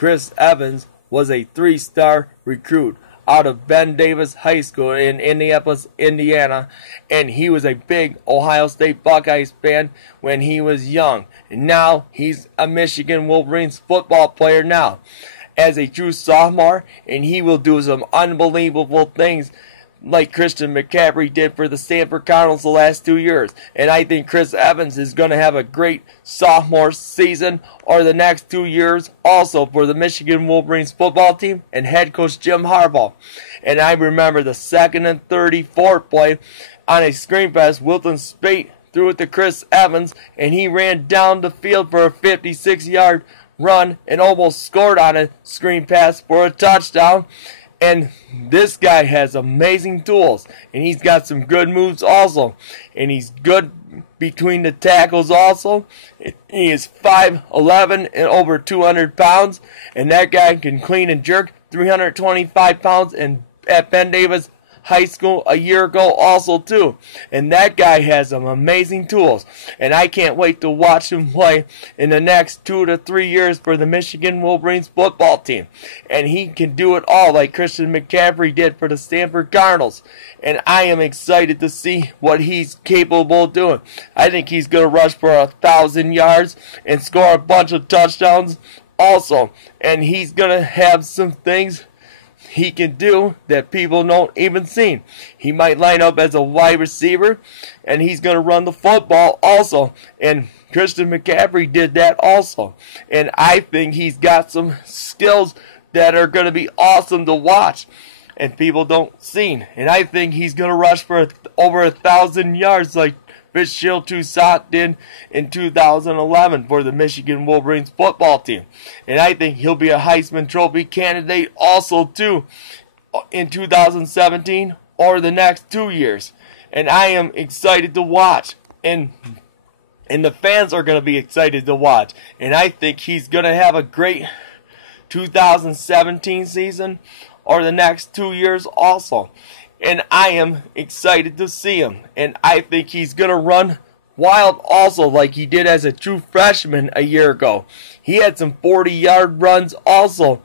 Chris Evans was a 3-star recruit out of Ben Davis High School in Indianapolis, Indiana, and he was a big Ohio State Buckeyes fan when he was young. And now he's a Michigan Wolverines football player now as a true sophomore, and he will do some unbelievable things like Christian McCaffrey did for the Stanford Cardinals the last 2 years. And I think Chris Evans is going to have a great sophomore season or the next 2 years also for the Michigan Wolverines football team and head coach Jim Harbaugh. And I remember the 2nd and 34th play on a screen pass, Wilton Spate threw it to Chris Evans, and he ran down the field for a 56-yard run and almost scored on a screen pass for a touchdown. And this guy has amazing tools, and he's got some good moves also, and he's good between the tackles also. He is 5'11" and over 200 pounds, and that guy can clean and jerk 325 pounds and at Ben Davis High School a year ago also too. And that guy has some amazing tools, and I can't wait to watch him play in the next 2 to 3 years for the Michigan Wolverines football team. And he can do it all like Christian McCaffrey did for the Stanford Cardinals. And I am excited to see what he's capable of doing. I think he's going to rush for 1,000 yards and score a bunch of touchdowns also. And he's going to have some things he can do that people don't even see. He might line up as a wide receiver, and he's going to run the football also. And Christian McCaffrey did that also. And I think he's got some skills that are going to be awesome to watch and people don't see. And I think he's going to rush for over 1,000 yards like Fitzgerald Toussaint did in 2011 for the Michigan Wolverines football team. And I think he'll be a Heisman Trophy candidate also too in 2017 or the next 2 years. And I am excited to watch. And the fans are going to be excited to watch. And I think he's going to have a great 2017 season or the next 2 years also. And I am excited to see him. And I think he's going to run wild also like he did as a true freshman a year ago. He had some 40-yard runs also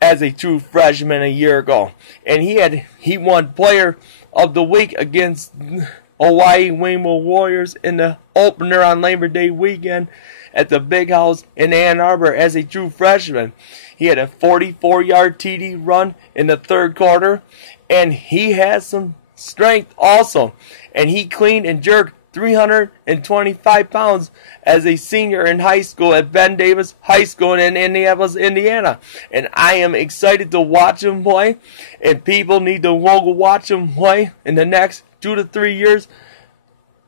as a true freshman a year ago. And he won Player of the Week against Hawaii Rainbow Warriors in the opener on Labor Day weekend at the Big House in Ann Arbor as a true freshman. He had a 44-yard TD run in the third quarter, and he has some strength also. And he cleaned and jerked 325 pounds as a senior in high school at Ben Davis High School in Indianapolis, Indiana. And I am excited to watch him play, and people need to go watch him play in the next 2 to 3 years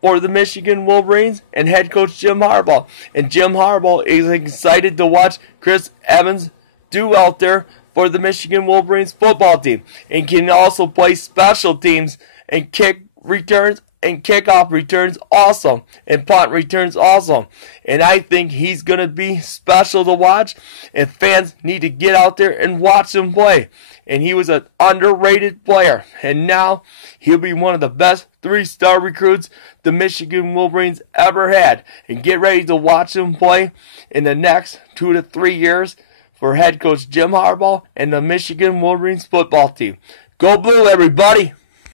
for the Michigan Wolverines and head coach Jim Harbaugh. And Jim Harbaugh is excited to watch Chris Evans do out there for the Michigan Wolverines football team, and can also play special teams and kick returns and kickoff returns also, and punt returns also. And I think he's going to be special to watch, and fans need to get out there and watch him play. And he was an underrated player, and now he'll be one of the best 3-star recruits the Michigan Wolverines ever had. And get ready to watch him play in the next 2 to 3 years for head coach Jim Harbaugh and the Michigan Wolverines football team. Go Blue, everybody!